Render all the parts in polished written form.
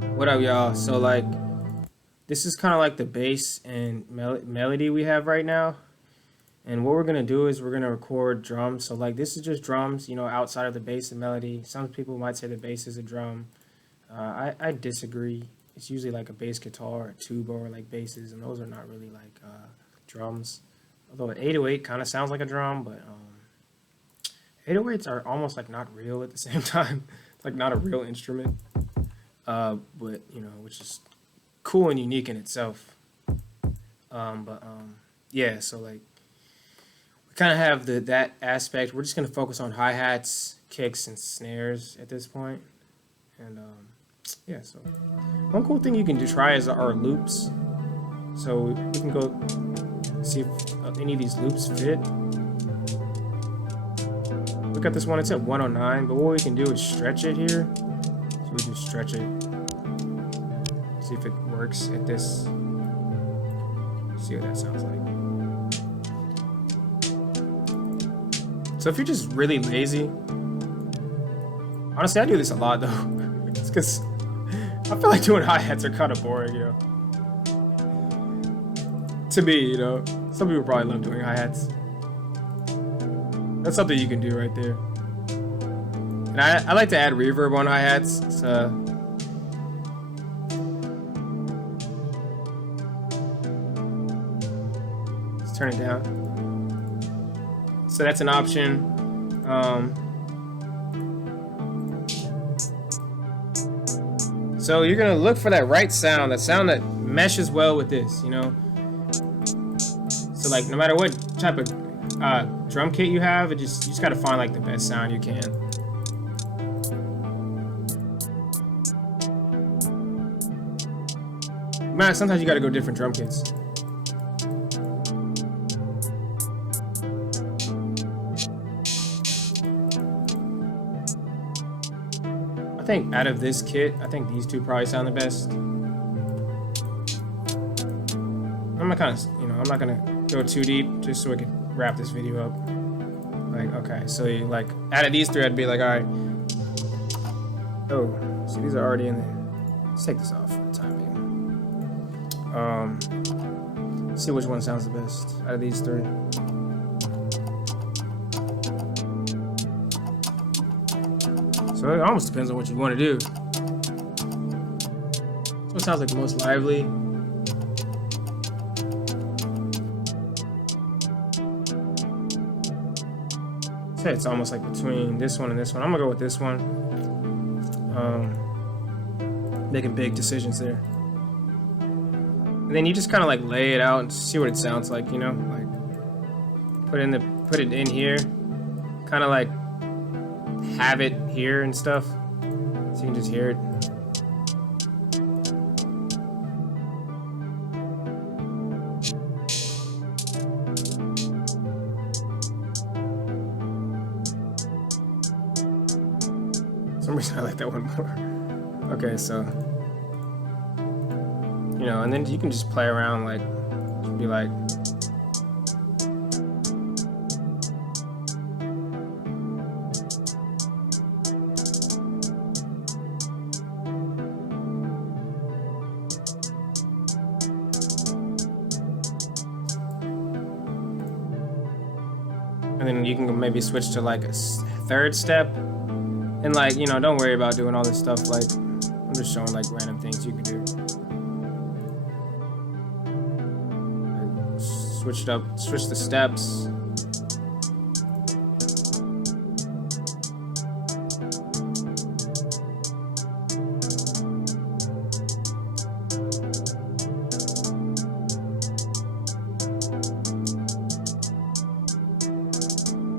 What up, y'all? So like, this is kind of like the bass and melody we have right now. And what we're gonna do is we're gonna record drums. So like, this is just drums, outside of the bass and melody. Some people might say the bass is a drum. I disagree. It's usually like a bass guitar, a tuba, or like basses, and those are not really like drums. Although an 808 kind of sounds like a drum, but 808s are almost like not real at the same time. It's like not a real instrument. But which is cool and unique in itself. But yeah, so like we kind of have that aspect. We're just gonna focus on hi hats, kicks, and snares at this point. And yeah, so one cool thing you can do try is our loops. So we can go see if any of these loops fit. Look at this one; it's at 109. But what we can do is stretch it here. So we just stretch it. See if it works at this. See what that sounds like. So if you're just really lazy, honestly, I do this a lot though. It's because I feel like doing hi-hats are kind of boring, To me, some people probably love doing hi-hats. That's something you can do right there. And I like to add reverb on hi-hats. So turn it down. So that's an option. So you're gonna look for that right sound, that sound that meshes well with this, So like no matter what type of drum kit you have, you just gotta find like the best sound you can. Man, sometimes you gotta go different drum kits. I think out of this kit, I think these two probably sound the best. I'm not gonna go too deep just so we can wrap this video up. Like, okay, so you like out of these three, I'd be like, all right. Oh, see, these are already in there. Let's take this off for the time being. Let's see which one sounds the best out of these three. So it almost depends on what you want to do. So it sounds like the most lively. Say it's almost like between this one and this one. I'm gonna go with this one. Making big decisions there. And then you just kind of like lay it out and see what it sounds like, like put it in here, kind of like have it here and stuff, so you can just hear it. For some reason I like that one more. Okay, so and then you can just play around, like be like. And then you can maybe switch to like a third step, and like don't worry about doing all this stuff. Like I'm just showing like random things you can do. Like, switch it up, switch the steps.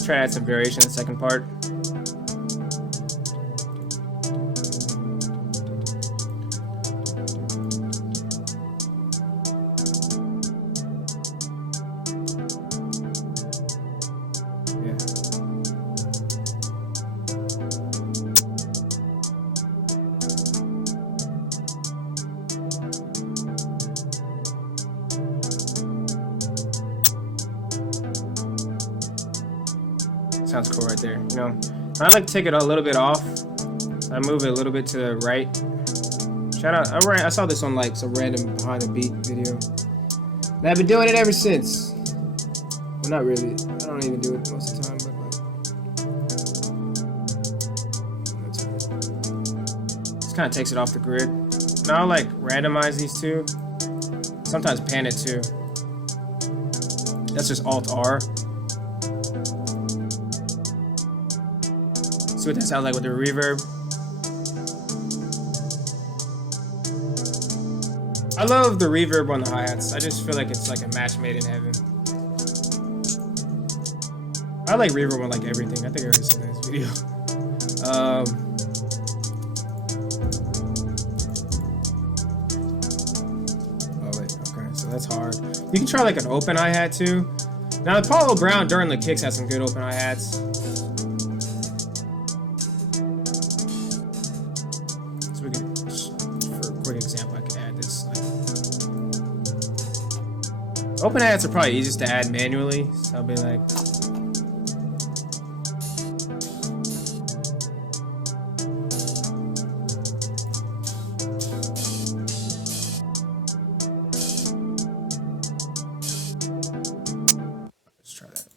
Try to add some variation in the second part. Yeah. Sounds cool right there, I like to take it a little bit off. I move it a little bit to the right. Try Shout out, I saw this on like some random behind the beat video. And I've been doing it ever since. Well, not really. I don't even do it most of the time, but like, that's weird. Just kind of takes it off the grid. Now I'll like randomize these two. Sometimes pan it too. That's just Alt-R. See what that sounds like with the reverb. I love the reverb on the hi-hats. I just feel like it's like a match made in heaven. I like reverb on like everything. I think I already said that in this video. Oh wait, okay, so that's hard. You can try like an open hi-hat too. Now Apollo Brown during the kicks has some good open hi-hats. So we can, for a quick example, I could add this. Open hi-hats are probably easiest to add manually, so I'll be like, let's try that.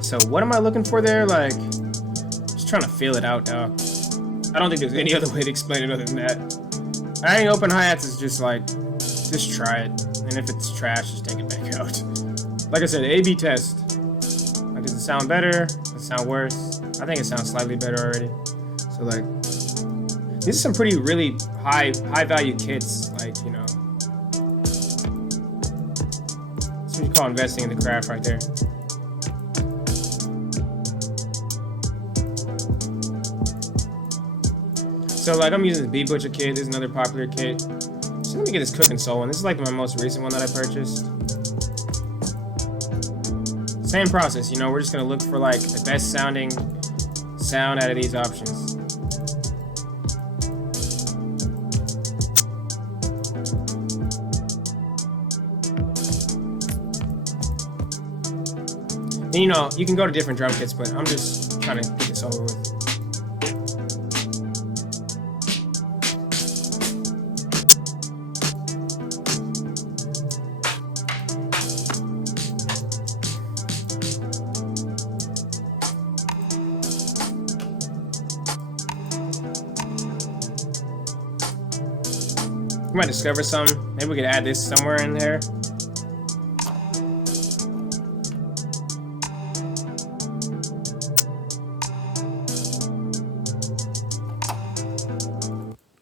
So what am I looking for there? Like, trying to feel it out, dog. I don't think there's any other way to explain it other than that. Adding open hi-hats is just like, just try it. And if it's trash, just take it back out. Like I said, A/B test. Like, does it sound better? Does it sound worse? I think it sounds slightly better already. So like, these are some pretty really high value kits. Like, you know, that's what you call investing in the craft right there. So like I'm using the Beat Butcher kit. This is another popular kit. So let me get this Cooking Soul one. This is like my most recent one that I purchased. Same process, you know, we're just gonna look for like the best sounding sound out of these options. And you know, you can go to different drum kits, but I'm just trying to get this over with. We might discover some. Maybe we could add this somewhere in there.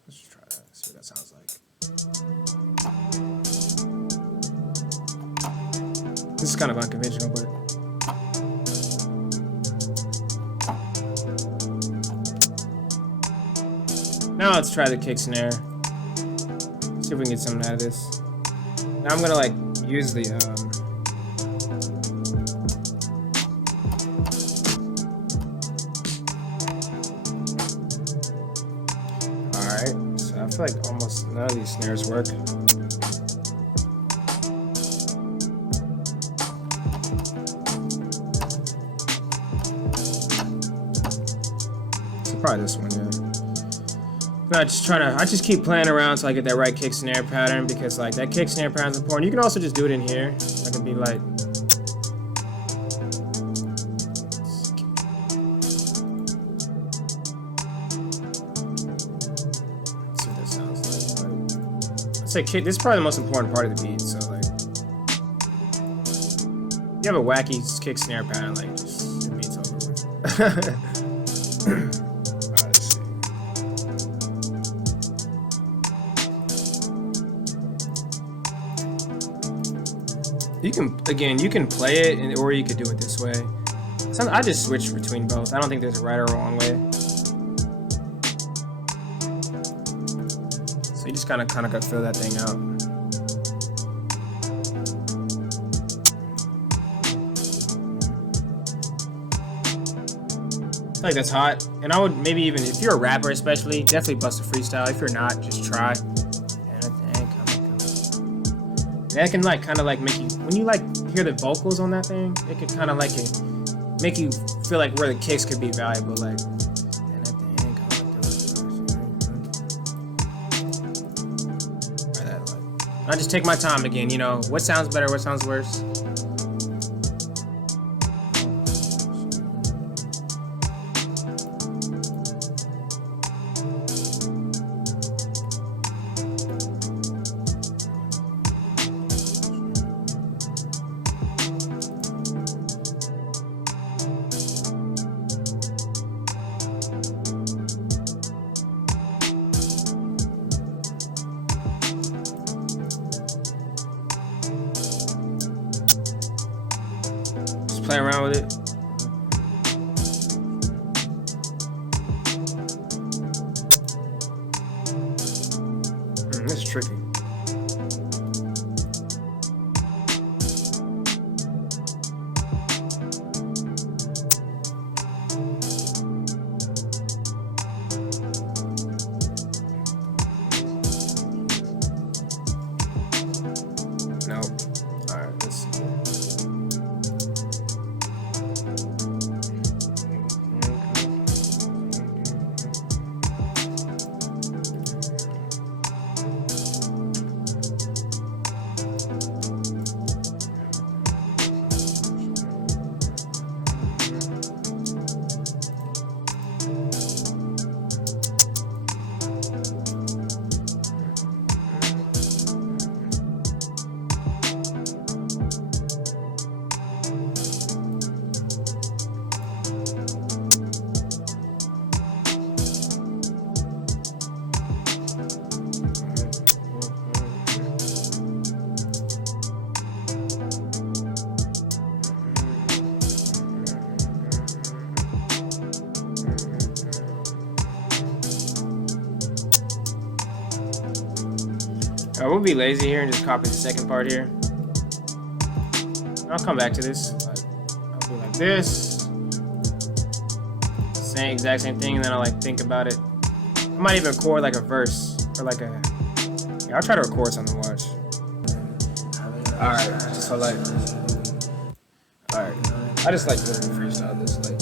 Let's just try that. See what that sounds like. This is kind of unconventional, but now let's try the kick snare. See if we can get something out of this. Now I'm gonna like use the alright, so I feel like almost none of these snares work. So probably this one, yeah. I just keep playing around so I get that right kick snare pattern, because like that kick snare pattern is important. You can also just do it in here. I can be like, let's see what that sounds like. I'd say kick. This is probably the most important part of the beat. So like, if you have a wacky kick snare pattern, like just the beat's over with. You can play it, or you could do it this way. I just switch between both. I don't think there's a right or wrong way. So you just kind of gotta fill that thing out. I feel like that's hot. And I would maybe even, if you're a rapper especially, definitely bust a freestyle. If you're not, just try. That can like kind of like make you, when you like hear the vocals on that thing, it could kind of like make you feel like where the kicks could be valuable. Like, I just take my time again. You know, what sounds better, what sounds worse. Play around with it. This is tricky. Nope. All right, let's see. We'll be lazy here and just copy the second part here. I'll come back to this. I'll do like this, exact same thing, and then I'll like think about it. I might even record like a verse or like a. Yeah, I'll try to record something. Watch. All right, so like. All right, I just like literally freestyle this like.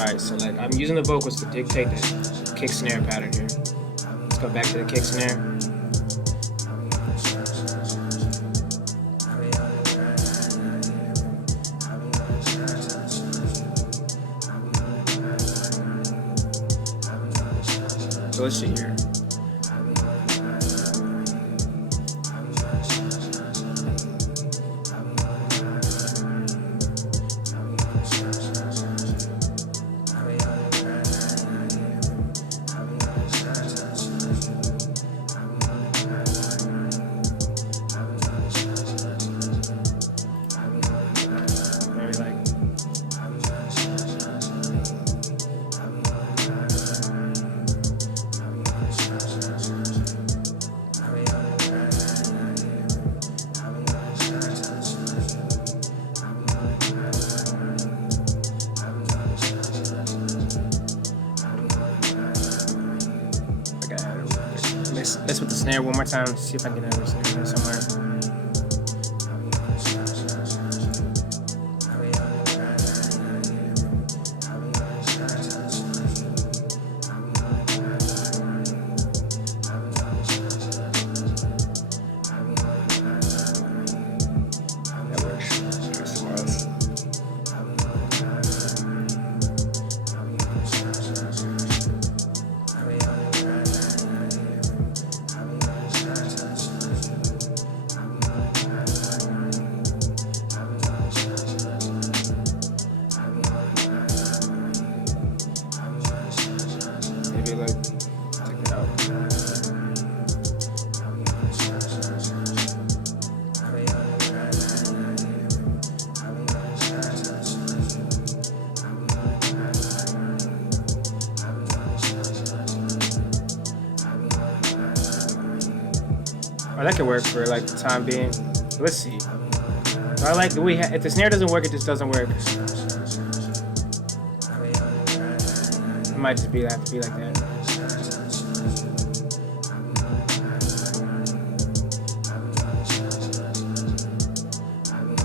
All right, so like I'm using the vocals to dictate the kick snare pattern here. Let's go back to the kick snare. So let's see here. Mess with the snare one more time, see if I can get another snare in there somewhere. That works. There's somewhere else. Like, check it out. Oh, that could work for like the time being. Let's see. I like the way if the snare doesn't work, it just doesn't work. It might just have to be like that.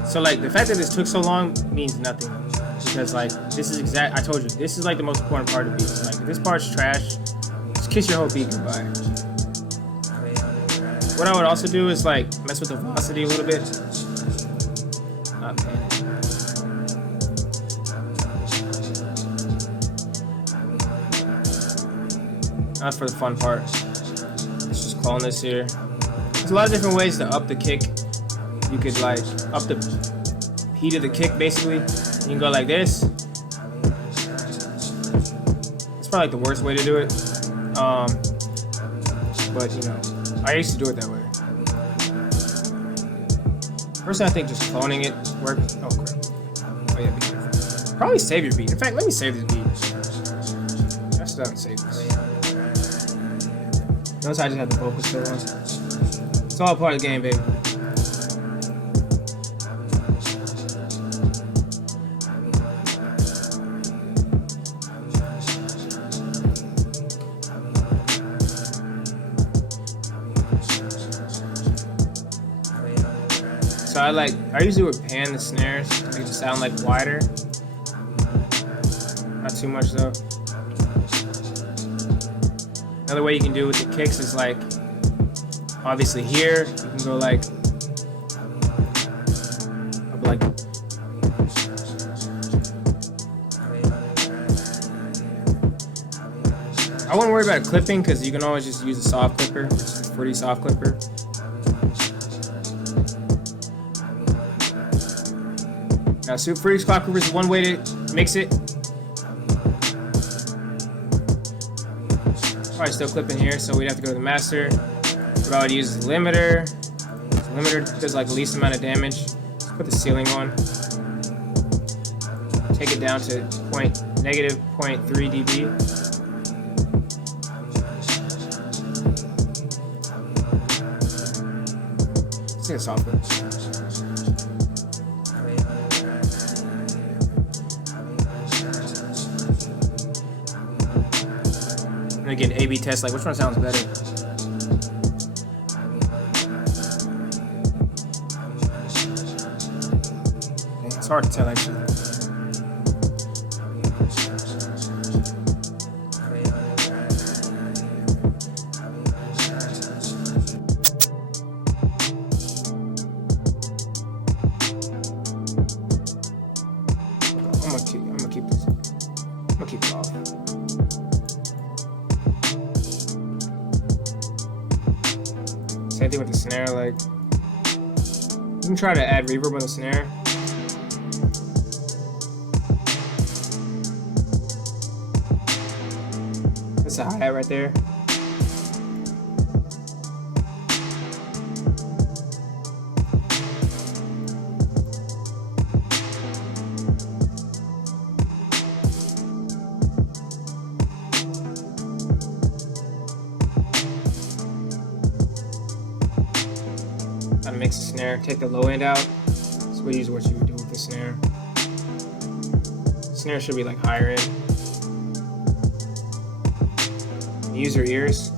So like the fact that this took so long means nothing, because like this is I told you, this is like the most important part of the beat. So, like if this part's trash, just kiss your whole beat goodbye. What I would also do is like mess with the velocity a little bit. Okay. Not for the fun part. Let's just clone this here. There's a lot of different ways to up the kick. You could like up the heat of the kick basically. You can go like this. It's probably like the worst way to do it. But you know, I used to do it that way. Personally, I think just cloning it works. Oh crap. Oh yeah, be careful. Probably save your beat. In fact, let me save this beat. That's done. Save this. Notice I just have the vocals still on. It's all part of the game, baby. So I usually would pan the snares to make it sound like wider. Not too much though. Another way you can do it with the kicks is like, obviously here, you can go like, up like, I wouldn't worry about clipping because you can always just use a soft clipper, which is a pretty soft clipper. Now, Super Freaks Clock Clipper is one way to mix it. Probably still clipping here, so we'd have to go to the master. What I would use is a limiter. The limiter does like the least amount of damage. Just put the ceiling on. Take it down to negative 0.3 dB. Let's take a soft clip. And again, A/B test, like which one sounds better. It's hard to tell actually. I'm gonna keep this. I'm gonna keep it off. Same thing with the snare, like you can try to add reverb on the snare. That's a hi-hat right there. How to mix the snare, take the low end out. So we use what you would do with the snare. Snare should be like higher end. Use your ears.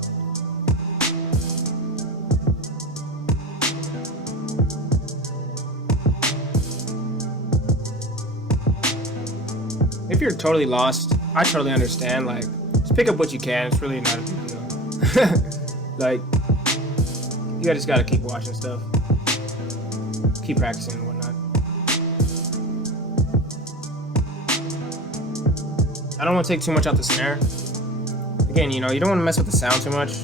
If you're totally lost, I totally understand. Like, just pick up what you can. It's really not a big deal. Like, you just gotta keep watching stuff, keep practicing and whatnot. I don't want to take too much out the snare. Again, you know, you don't want to mess with the sound too much,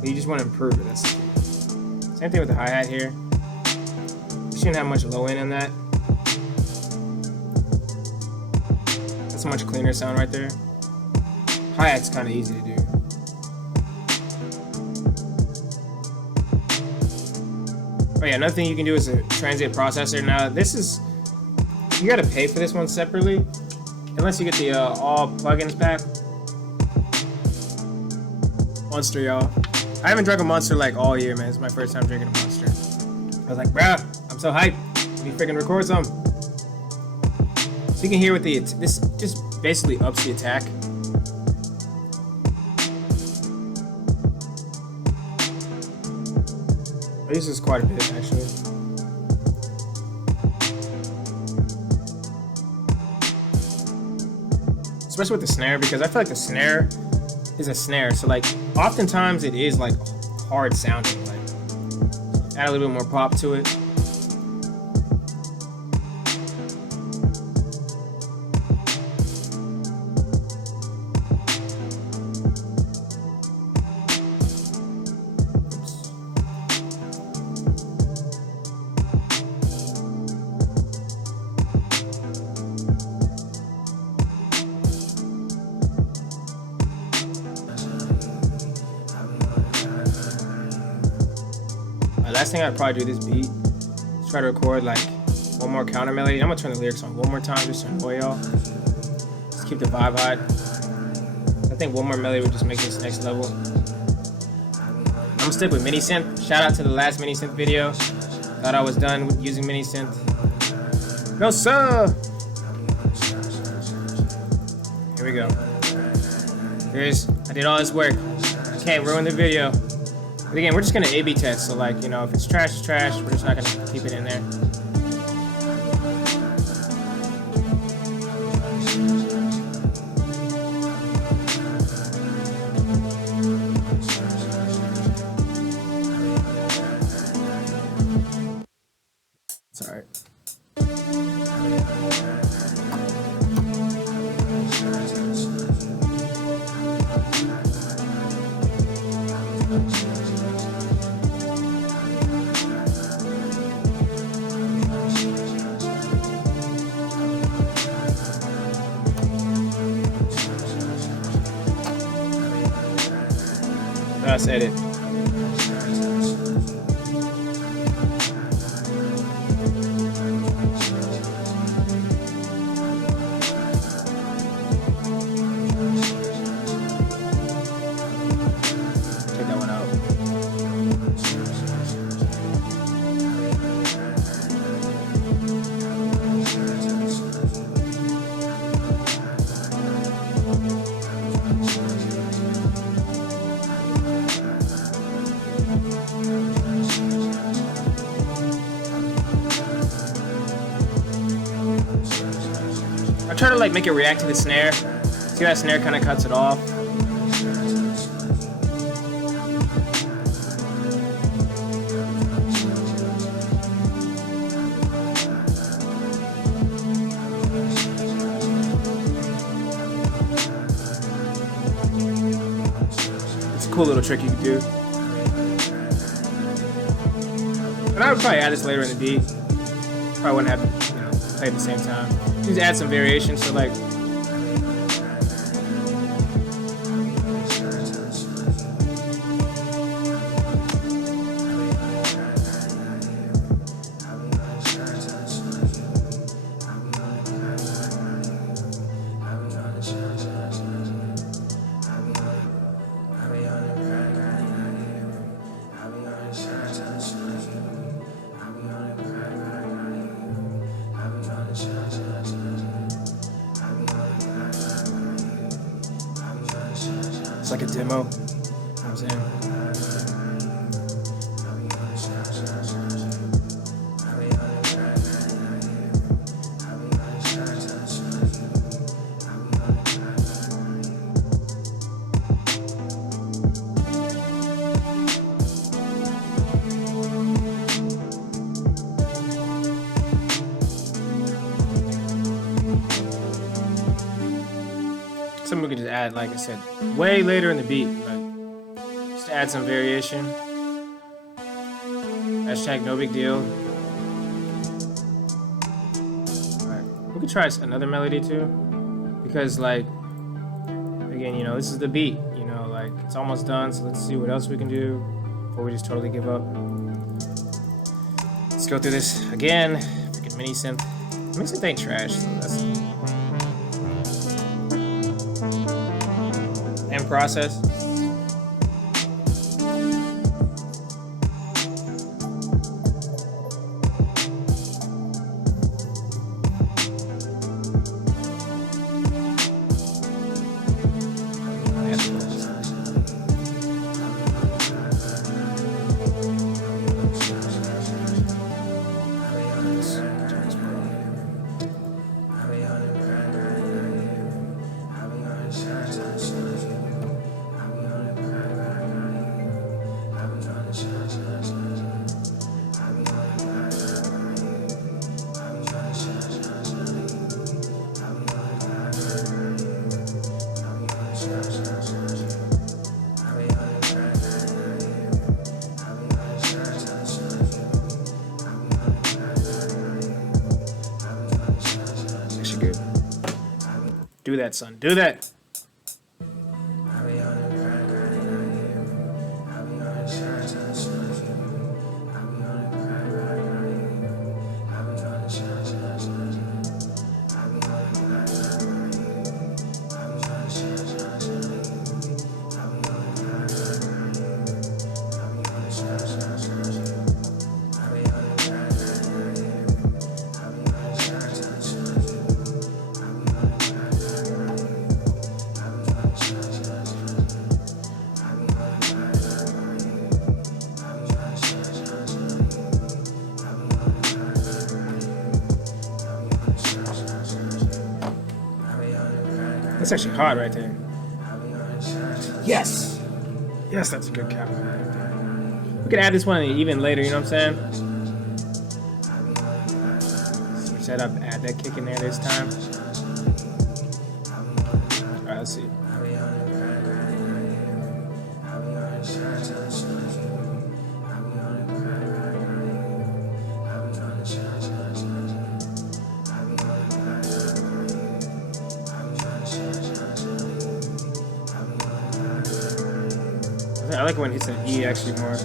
but you just want to improve it. That's the key. Same thing with the hi-hat here. You shouldn't have much low end in that. That's a much cleaner sound right there. Hi-hat's kind of easy to do. Oh yeah, another thing you can do is a transient processor. Now this is, you gotta pay for this one separately, unless you get the all plugins pack. Monster, y'all. I haven't drunk a Monster like all year, man. It's my first time drinking a Monster. I was like, bruh, I'm so hyped. Let me freaking record some. So you can hear with the, this just basically ups the attack. I use this quite a bit, actually. especially with the snare, because I feel like the snare is a snare. So like oftentimes it is like hard sounding. Like add a little bit more pop to it. Last thing I'd probably do this beat is try to record like one more counter melody. I'm gonna turn the lyrics on one more time just to annoy y'all. Just keep the vibe hot. I think one more melody would just make this next level. I'm gonna stick with mini synth. Shout out to the last mini synth video. Thought I was done with using mini synth. No sir. Here we go. I did all this work. Can't ruin the video. But again, we're just gonna A/B test. So like, you know, if it's trash, it's trash. We're just not gonna keep it in there. It's alright. Let's edit. Take that one out. I try to like make it react to the snare. See that snare kind of cuts it off. It's a cool little trick you can do. And I would probably add this later in the beat. Probably wouldn't have to, play at the same time. Just add some variation, so like it's like a demo. You know what I'm saying? Something we can just add, like I said, way later in the beat, but just to add some variation. Hashtag no big deal. Alright, we could try another melody too, because like, again, this is the beat, like it's almost done, so let's see what else we can do before we just totally give up. Let's go through this again. Freaking mini synth. Mini synth ain't trash, so that's end process. Do that, son. Do that. That's actually hard right there. Yes. Yes, that's a good count. We could add this one even later, you know what I'm saying? Switch that up, add that kick in there this time. Alright, let's see. I like when it hits an E actually more.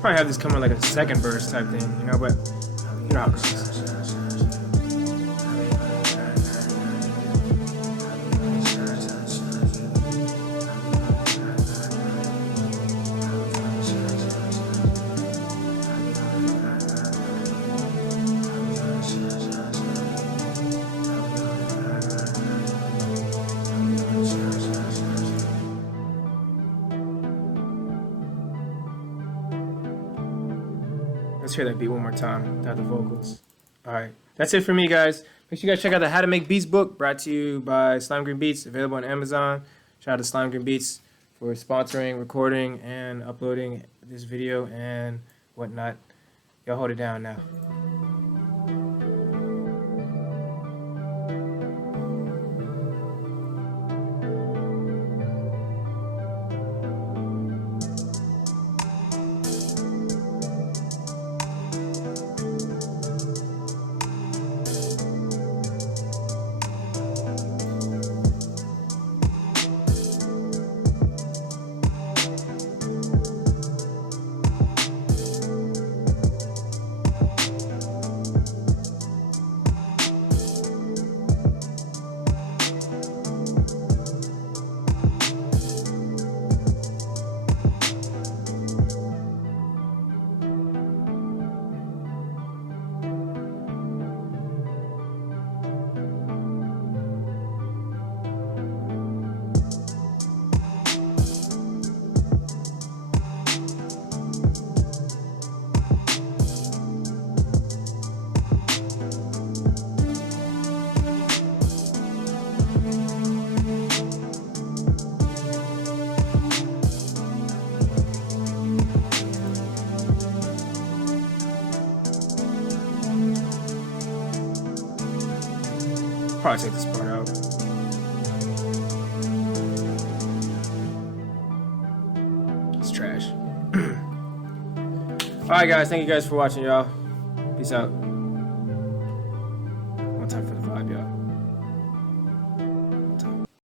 Probably have this coming like a second verse type thing, you know, but you know how it goes. Let's hear that beat one more time without the vocals. All right, that's it for me, guys. Make sure you guys check out the How to Make Beats book, brought to you by Slime Green Beats, available on Amazon. Shout out to Slime Green Beats for sponsoring, recording, and uploading this video and whatnot. Y'all hold it down now. Probably take this part out. It's trash. Alright guys, thank you guys for watching, y'all. Peace out.